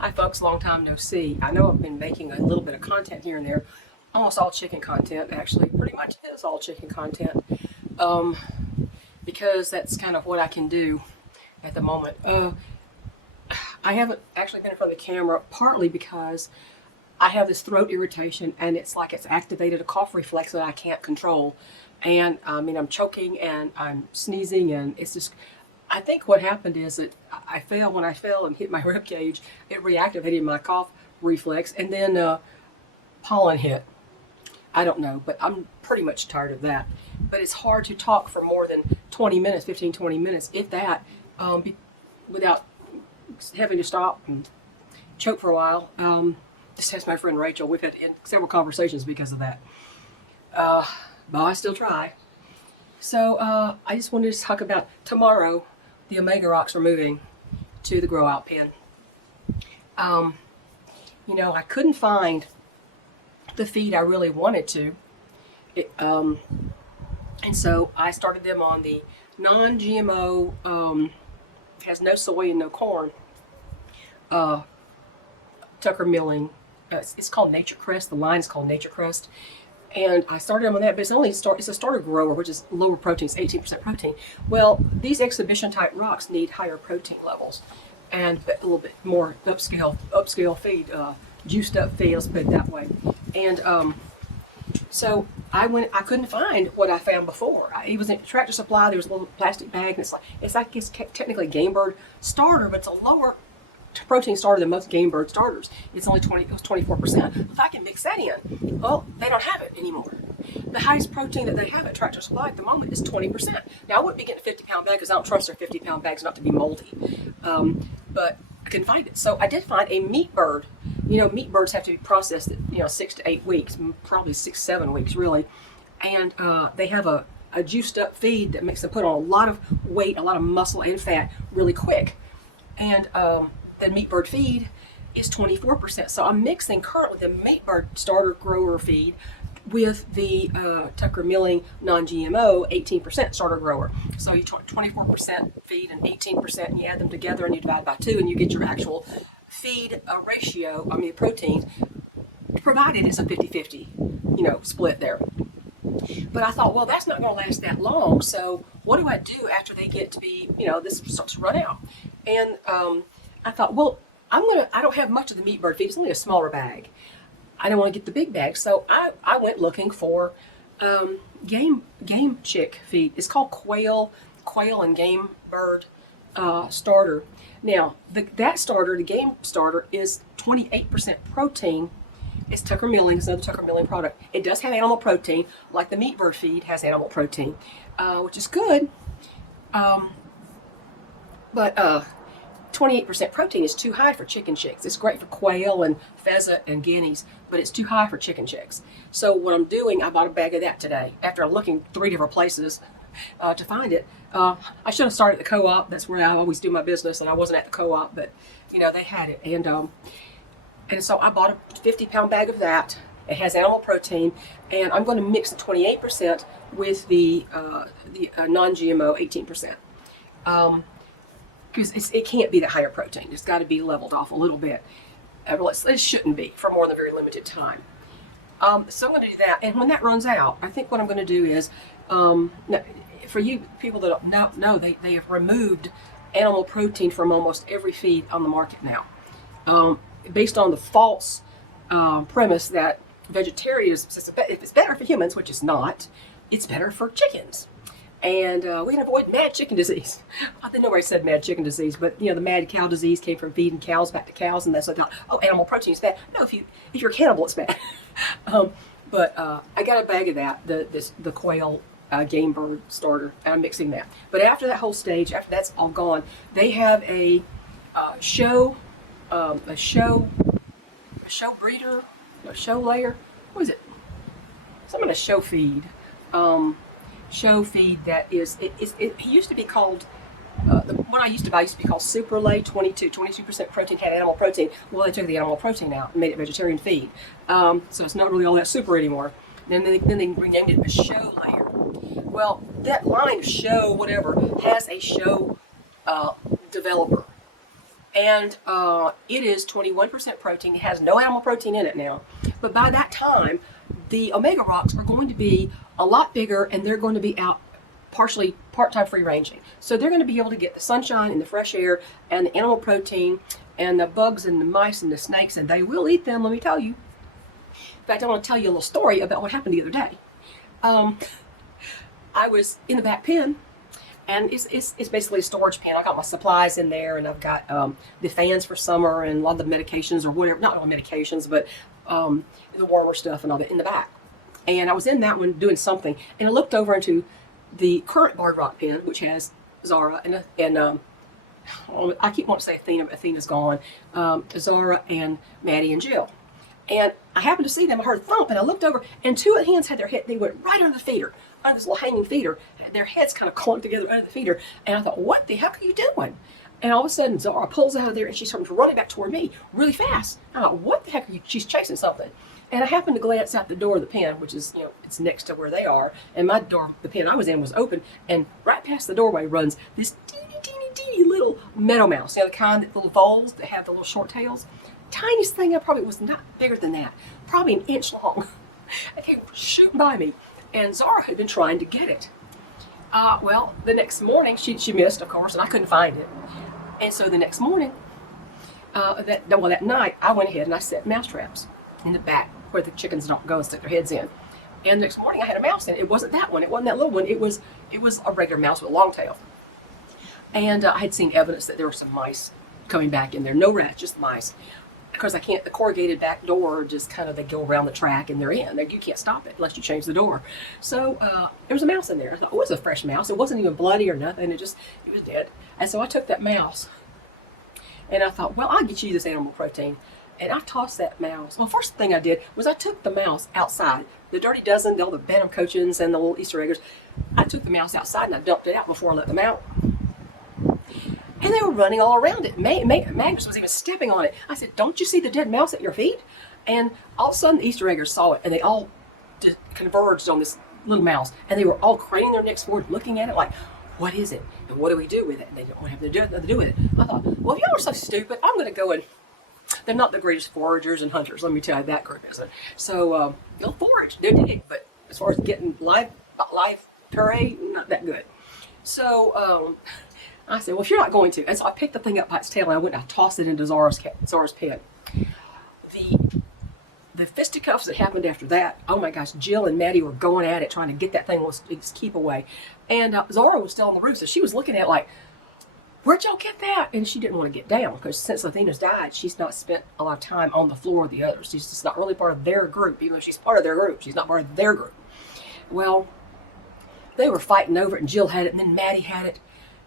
Hi folks, long time no see. I know I've been making a little bit of content here and there, almost all chicken content actually, pretty much is all chicken content, um, because that's kind of what I can do at the moment. I haven't actually been in front of the camera partly because I have this throat irritation and it's like it's activated a cough reflex that I can't control. And I mean, I'm choking and I'm sneezing and it's just, I think what happened is that when I fell and hit my rib cage, it reactivated my cough reflex and then pollen hit. I don't know, but I'm pretty much tired of that. But it's hard to talk for more than 20 minutes, 15, 20 minutes, if that, without having to stop and choke for a while. Just as my friend Rachel, we've had several conversations because of that. But I still try. So I just wanted to talk about tomorrow. The Omega Rocks are moving to the grow out pen. I couldn't find the feed I really wanted to. And so I started them on the non-GMO, has no soy and no corn, Tucker Milling. It's called Nature Crest. The line is called Nature Crest. And I started them on that, but it's a starter grower, which is lower protein, it's 18% protein. Well, these exhibition type rocks need higher protein levels and a little bit more upscale feed, juiced up feed, let's put it that way. And so I couldn't find what I found before. It was in Tractor Supply, there was a little plastic bag, and it's technically Game Bird starter, but it's a lower protein starter than most Game Bird starters. It's only 24%. If I can mix that in, well, they don't have it anymore. The highest protein that they have at Tractor Supply at the moment is 20%. Now, I wouldn't be getting a 50-pound bag because I don't trust their 50-pound bags not to be moldy. But I couldn't find it. So I did find a Meat Bird. Meat birds have to be processed at 6 to 8 weeks, probably 6, 7 weeks really. And they have a juiced up feed that makes them put on a lot of weight, a lot of muscle and fat really quick. And the Meat Bird feed is 24%. So I'm mixing currently the Meat Bird starter grower feed with the Tucker Milling non-GMO 18% starter grower. So you 24% feed and 18%, and you add them together and you divide by 2 and you get your actual feed ratio, protein, provided it's a 50-50, split there. But I thought, well, that's not going to last that long. So what do I do after they get to be, this starts to run out? And I thought, well, I don't have much of the Meat Bird feed. It's only a smaller bag. I don't want to get the big bag. So I went looking for game chick feed. It's called quail and Game Bird starter. Now, that starter, the game starter, is 28% protein. It's Tucker Milling. It's another Tucker Milling product. It does have animal protein, like the Meat Bird feed has animal protein, which is good. But 28% protein is too high for chicken chicks. It's great for quail and pheasant and guineas, but it's too high for chicken chicks. So what I'm doing, I bought a bag of that today after looking 3 different places to find it. I should have started at the co-op. That's where I always do my business, and I wasn't at the co-op, but they had it. And so I bought a 50-pound bag of that. It has animal protein, and I'm going to mix the 28% with the non-GMO 18%. Because it can't be the higher protein. It's got to be leveled off a little bit. It shouldn't be for more than a very limited time. So I'm going to do that. And when that runs out, I think what I'm going to do is, for you people that don't know, they have removed animal protein from almost every feed on the market now. Based on the false premise that vegetarianism, if it's better for humans, which it's not, it's better for chickens. And we can avoid mad chicken disease. I think nobody said mad chicken disease, but the mad cow disease came from feeding cows back to cows, and that's what I thought, oh, animal protein is bad. No, if you're a cannibal, it's bad. But I got a bag of that, the quail Game Bird starter, and I'm mixing that. But after that whole stage, after that's all gone, they have a show breeder, a show layer. What is it? Some kind of show feed. Show feed that it used to be called, the one I used to buy used to be called Super Lay 22% protein, had animal protein. Well, they took the animal protein out and made it vegetarian feed. So it's not really all that super anymore. Then they renamed it a show layer. Well, that line, show whatever, has a show developer. And it is 21% protein. It has no animal protein in it now. But by that time, the omega rocks are going to be a lot bigger, and they're going to be out partially part-time free ranging. So they're going to be able to get the sunshine and the fresh air and the animal protein and the bugs and the mice and the snakes, and they will eat them, let me tell you. In fact, I want to tell you a little story about what happened the other day. I was in the back pen, and it's basically a storage pen. I got my supplies in there, and I've got the fans for summer and a lot of the medications or whatever, not all medications, but the warmer stuff and all that in the back. And I was in that one doing something, and I looked over into the current Barred Rock pen, which has Zara and I keep wanting to say Athena, but Athena's gone. Zara and Maddie and Jill. And I happened to see them. I heard a thump, and I looked over, and two of the hens had their head. They went right under the feeder, under this little hanging feeder. Their heads kind of clunked together under the feeder. And I thought, what the heck are you doing? And all of a sudden, Zara pulls out of there, and she starts running back toward me really fast. I thought, what the heck are you? She's chasing something. And I happened to glance out the door of the pen, which is, it's next to where they are. And my door, the pen I was in, was open. And right past the doorway runs this teeny little meadow mouse. The kind, that little voles that have the little short tails. Tiniest thing, I probably was not bigger than that. Probably an inch long. It came shooting by me. And Zara had been trying to get it. Well, the next morning, she missed, of course, and I couldn't find it. And so the next morning, that night, I went ahead and I set mouse traps in the back where the chickens don't go and stick their heads in. And the next morning I had a mouse in it. It wasn't that one. It wasn't that little one. It was a regular mouse with a long tail. And I had seen evidence that there were some mice coming back in there. No rats, just mice. Because the corrugated back door, just kind of, they go around the track and they're in. You can't stop it unless you change the door. So there was a mouse in there. I thought, oh, it was a fresh mouse. It wasn't even bloody or nothing. It was dead. And so I took that mouse and I thought, well, I'll get you this animal protein. And I tossed that mouse. Well, first thing I did was I took the mouse outside. The Dirty Dozen, all the Bantam Cochins and the little Easter eggers. I took the mouse outside and I dumped it out before I let them out. And they were running all around it. Magnus was even stepping on it. I said, don't you see the dead mouse at your feet? And all of a sudden the Easter eggers saw it, and they all converged on this little mouse. And they were all craning their necks forward, looking at it like, what is it? And what do we do with it? And they don't have nothing to do with it. I thought, well, if y'all are so stupid, I'm going to go and... They're not the greatest foragers and hunters, let me tell you, that group isn't. So they'll forage, they'll dig, but as far as getting live prey, not that good. So I said, well, if you're not going to, and so I picked the thing up by its tail and I went and I tossed it into Zara's pen. The fisticuffs that happened after that, oh my gosh, Jill and Maddie were going at it, trying to get that thing its keep away. And Zara was still on the roof, so she was looking at it like, where'd y'all get that? And she didn't want to get down because since Athena's died, she's not spent a lot of time on the floor with the others. She's just not really part of their group, even though she's part of their group. She's not part of their group. Well, they were fighting over it, and Jill had it, and then Maddie had it.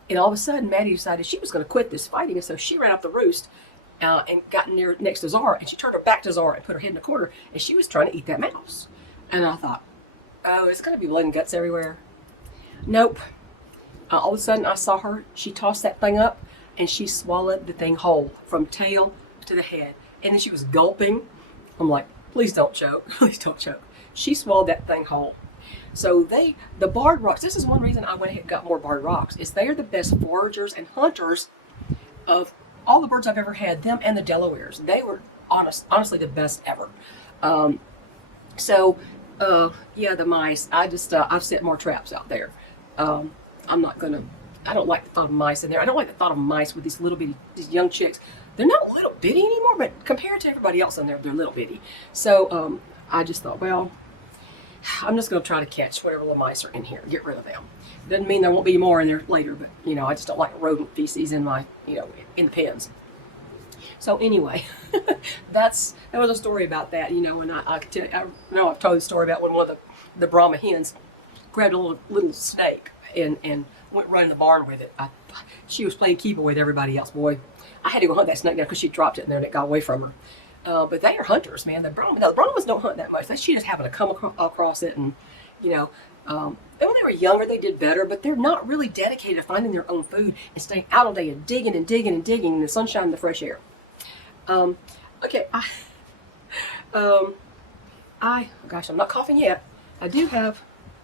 And all of a sudden, Maddie decided she was going to quit this fighting, and so she ran up the roost and got next to Zara, and she turned her back to Zara and put her head in the corner, and she was trying to eat that mouse. And I thought, oh, it's going to be blood and guts everywhere. Nope. All of a sudden, I saw her. She tossed that thing up, and she swallowed the thing whole, from tail to the head. And then she was gulping. I'm like, please don't choke. Please don't choke. She swallowed that thing whole. So the Barred Rocks, this is one reason I went ahead and got more Barred Rocks, is they are the best foragers and hunters of all the birds I've ever had, them and the Delawares. They were honestly the best ever. Yeah, the mice, I've set more traps out there. I don't like the thought of mice in there. I don't like the thought of mice with these young chicks. They're not little bitty anymore, but compared to everybody else in there, they're little bitty. So I just thought, well, I'm just going to try to catch whatever little mice are in here, get rid of them. Doesn't mean there won't be more in there later, but, I just don't like rodent feces in my, in the pens. So anyway, that was a story about that, and I could tell you, I know I've told the story about when one of the Brahma hens grabbed a little snake and went running the barn with it. She was playing keyboard with everybody else. Boy, I had to go hunt that snake down because she dropped it in there and it got away from her. But they are hunters, man. The Brahmas don't hunt that much. She just happened to come across it, and and when they were younger, they did better. But they're not really dedicated to finding their own food and staying out all day and digging and digging and digging in the sunshine and the fresh air. Okay, gosh, I'm not coughing yet. I do have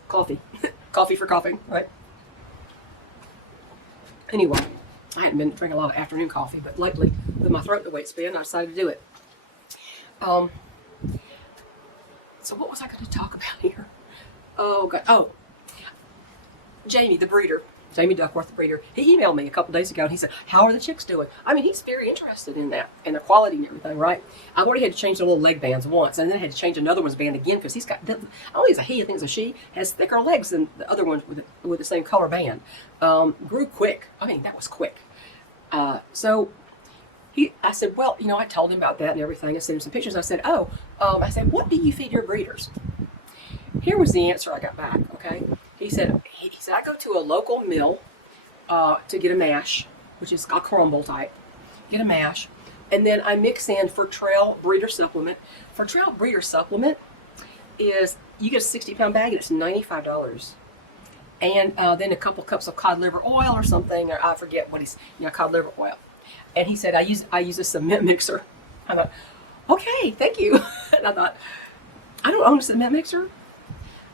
coffee. Coffee for coughing, right? Anyway, I hadn't been drinking a lot of afternoon coffee, but lately, with my throat the way it's been, I decided to do it. Um, so what was I going to talk about here? Oh, God. Oh, Jamie, the breeder. Jamie Duckworth, the breeder. He emailed me a couple days ago and he said, how are the chicks doing? I mean, he's very interested in that and the quality and everything, right? I've already had to change the little leg bands once, and then I had to change another one's band again because he's got, not only is a he, I think it's a she, has thicker legs than the other ones with the same color band. Grew quick. I mean, that was quick. So I said, well, I told him about that and everything. I sent him some pictures. I said, I said, what do you feed your breeders? Here was the answer I got back, okay? He said, I go to a local mill to get a mash, which is a crumble type, get a mash, and then I mix in Fertrell breeder supplement. Fertrell breeder supplement is, you get a 60-pound bag and it's $95. And then a couple cups of cod liver oil or something, or I forget what cod liver oil. And he said, I use a cement mixer. I thought, okay, thank you. And I thought, I don't own a cement mixer.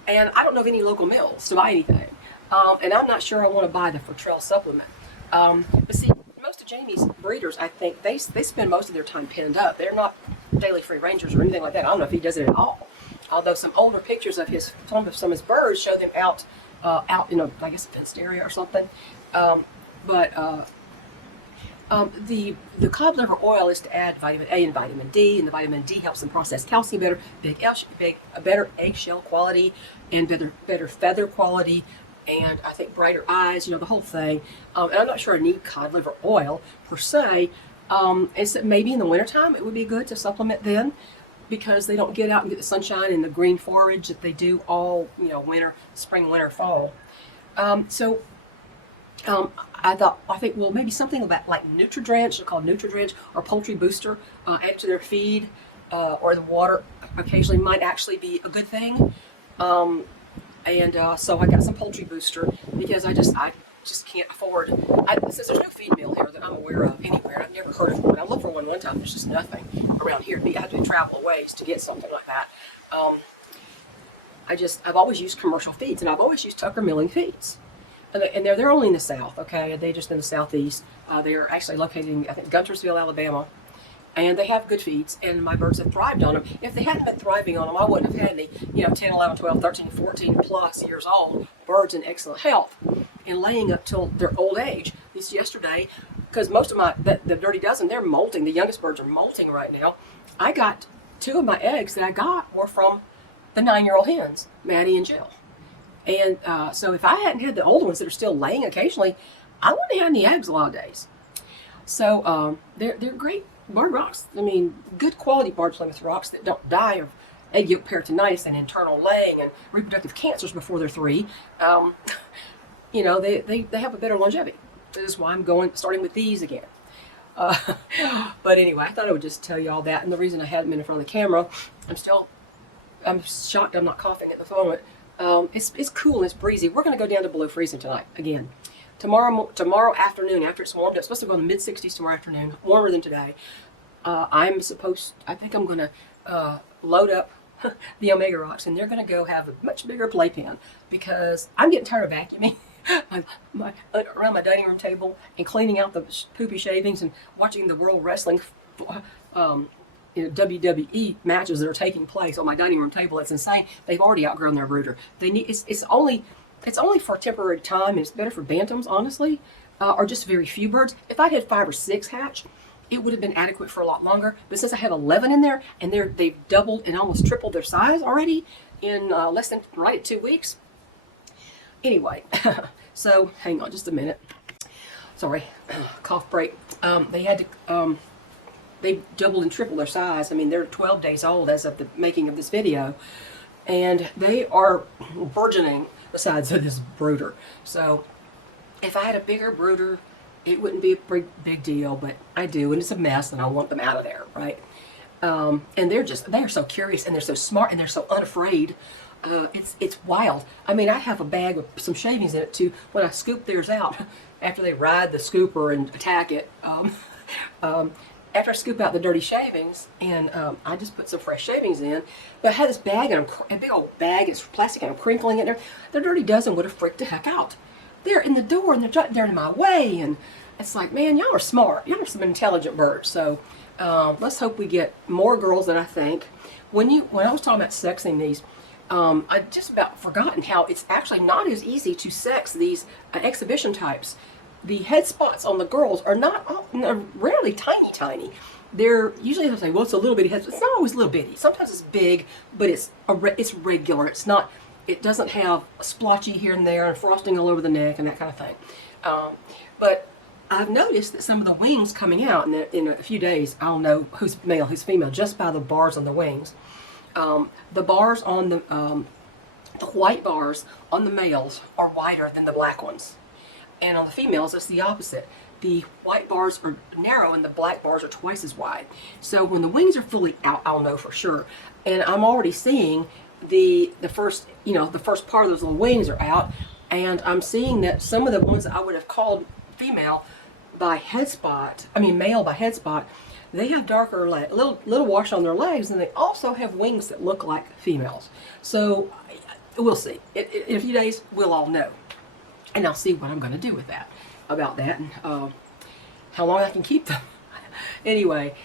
And I don't know of any local mills to buy anything. And I'm not sure I want to buy the Fertrell supplement. But see, most of Jamie's breeders, I think, they spend most of their time penned up. They're not daily free rangers or anything like that. I don't know if he does it at all. Although some older pictures of some of his birds show them out in a, I guess, a fenced area or something. The cod liver oil is to add vitamin A and vitamin D, and the vitamin D helps them process calcium better, better eggshell quality, and better feather quality, and I think brighter eyes, the whole thing. And I'm not sure I need cod liver oil per se. It's maybe in the wintertime it would be good to supplement then, because they don't get out and get the sunshine and the green forage that they do all winter, spring, winter, fall. I think, well, maybe something about like Nutri-Drench, they're called Nutri-Drench, or Poultry Booster, add to their feed, or the water occasionally might actually be a good thing. So I got some Poultry Booster because I just can't afford, since there's no feed mill here that I'm aware of anywhere, I've never heard of one. I looked for one time, there's just nothing around here. I have to travel a ways to get something like that. I've always used commercial feeds, and I've always used Tucker Milling feeds. And they're only in the South, okay? They're just in the Southeast. They are actually located in, I think, Guntersville, Alabama. And they have good feeds, and my birds have thrived on them. If they hadn't been thriving on them, I wouldn't have had any, 10, 11, 12, 13, 14 plus years old birds in excellent health and laying up till their old age. At least yesterday, because most of the Dirty Dozen, they're molting. The youngest birds are molting right now. I got 2 of my eggs that I got were from the 9-year-old hens, Maddie and Jill. And so if I hadn't had the older ones that are still laying occasionally, I wouldn't have had any eggs a lot of days. So they're great barred rocks. I mean, good quality barred Plymouth rocks that don't die of egg yolk peritonitis and internal laying and reproductive cancers before they're 3. They have a better longevity. This is why I'm starting with these again. But anyway, I thought I would just tell you all that. And the reason I hadn't been in front of the camera, I'm shocked I'm not coughing at the moment. It's cool and it's breezy. We're going to go down to below freezing tonight again. Tomorrow afternoon, after it's warmed up, it's supposed to go in the mid-60s tomorrow afternoon, warmer than today. I think I'm going to load up the Omega Rocks, and they're going to go have a much bigger playpen because I'm getting tired of vacuuming around my dining room table and cleaning out the poopy shavings and watching the World Wrestling WWE matches that are taking place on my dining room table. It's insane. They've already outgrown their brooder. It's only for a temporary time, and it's better for bantams, honestly, or just very few birds. If I had 5 or 6 hatch, it would have been adequate for a lot longer. But since I have 11 in there, and they've doubled and almost tripled their size already in less than 2 weeks. Anyway, so hang on just a minute. Sorry, cough break. They've doubled and tripled their size. I mean, they're 12 days old as of the making of this video, and they are burgeoning the size of this brooder. So if I had a bigger brooder, it wouldn't be a big deal, but I do, and it's a mess, and I want them out of there, right? And they're so curious, and they're so smart, and they're so unafraid. It's wild. I mean, I have a bag with some shavings in it too. When I scoop theirs out, after they ride the scooper and attack it, after I scoop out the dirty shavings, and I just put some fresh shavings in, but I had this bag, and a big old bag, it's plastic, and I'm crinkling it there. The Dirty Dozen would have freaked the heck out. They're in the door, and they're in my way, and it's like, man, y'all are smart. Y'all are some intelligent birds. So let's hope we get more girls than I think. When I was talking about sexing these, I just about forgotten how it's actually not as easy to sex these exhibition types. The head spots on the girls are they're rarely tiny. They're usually, I say, well, it's a little bitty head. It's not always little bitty. Sometimes it's big, but it's regular. It's not. It doesn't have a splotchy here and there and frosting all over the neck and that kind of thing. But I've noticed that some of the wings coming out in a few days, I'll know who's male, who's female, just by the bars on the wings. The bars on the white bars on the males are wider than the black ones. And on the females, it's the opposite. The white bars are narrow and the black bars are twice as wide. So when the wings are fully out, I'll know for sure. And I'm already seeing the first part of those little wings are out, and I'm seeing that some of the ones that I would have called female by head spot, male by head spot, they have darker little wash on their legs, and they also have wings that look like females. So we'll see. In a few days, we'll all know, and I'll see what I'm going to do with that, and how long I can keep them. Anyway,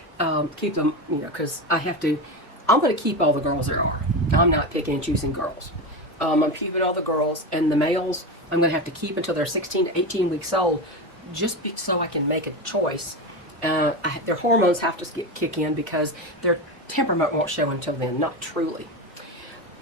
keep them, because I'm going to keep all the girls there are. I'm not picking and choosing girls. I'm keeping all the girls, and the males I'm going to have to keep until they're 16 to 18 weeks old, just so I can make a choice. Their hormones have to kick in because their temperament won't show until then, not truly.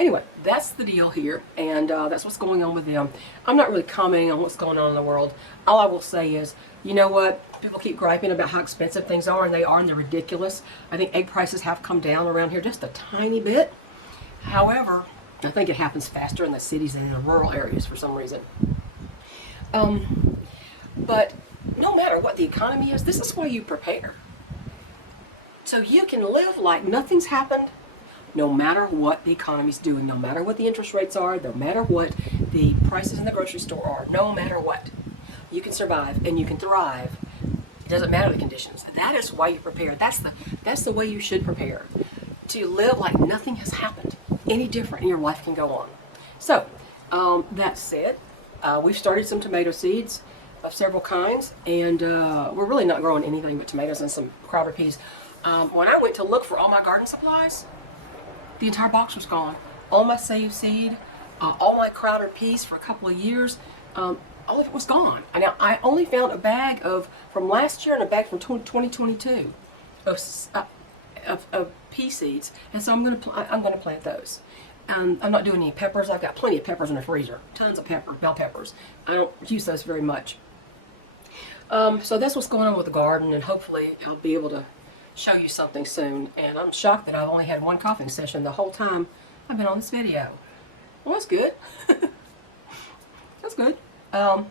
Anyway, that's the deal here, and that's what's going on with them. I'm not really commenting on what's going on in the world. All I will say is, you know what? People keep griping about how expensive things are, and they're ridiculous. I think egg prices have come down around here just a tiny bit. However, I think it happens faster in the cities than in the rural areas for some reason. But no matter what the economy is, this is why you prepare. So you can live like nothing's happened, no matter what the economy's doing, no matter what the interest rates are, no matter what the prices in the grocery store are, no matter what. You can survive and you can thrive. It doesn't matter the conditions. That is why you prepare. That's the way you should prepare. To live like nothing has happened any different, and your life can go on. So, that said, we've started some tomato seeds of several kinds, and we're really not growing anything but tomatoes and some Crowder peas. When I went to look for all my garden supplies, the entire box was gone. All my save seed, all my Crowder peas for a couple of years, all of it was gone. Now, I only found a bag from last year and a bag from 2022 of pea seeds, and so I'm going to plant those. I'm not doing any peppers. I've got plenty of peppers in the freezer, tons of bell peppers. I don't use those very much. So that's what's going on with the garden, and hopefully I'll be able to show you something soon. And I'm shocked that I've only had one coughing session the whole time I've been on this video. Well, that's good. That's good. I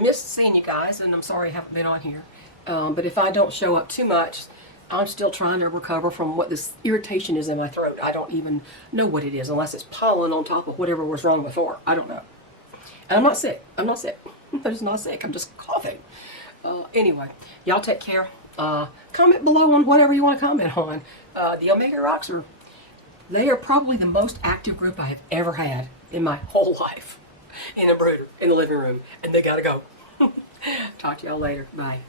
missed seeing you guys, and I'm sorry I haven't been on here. But if I don't show up too much, I'm still trying to recover from what this irritation is in my throat. I don't even know what it is unless it's pollen on top of whatever was wrong before. I don't know. And I'm not sick. I'm just not sick. I'm just coughing. Anyway, y'all take care. Comment below on whatever you want to comment on. The Omega Rocks they are probably the most active group I have ever had in my whole life in a brooder, in the living room. And they gotta go. Talk to y'all later. Bye.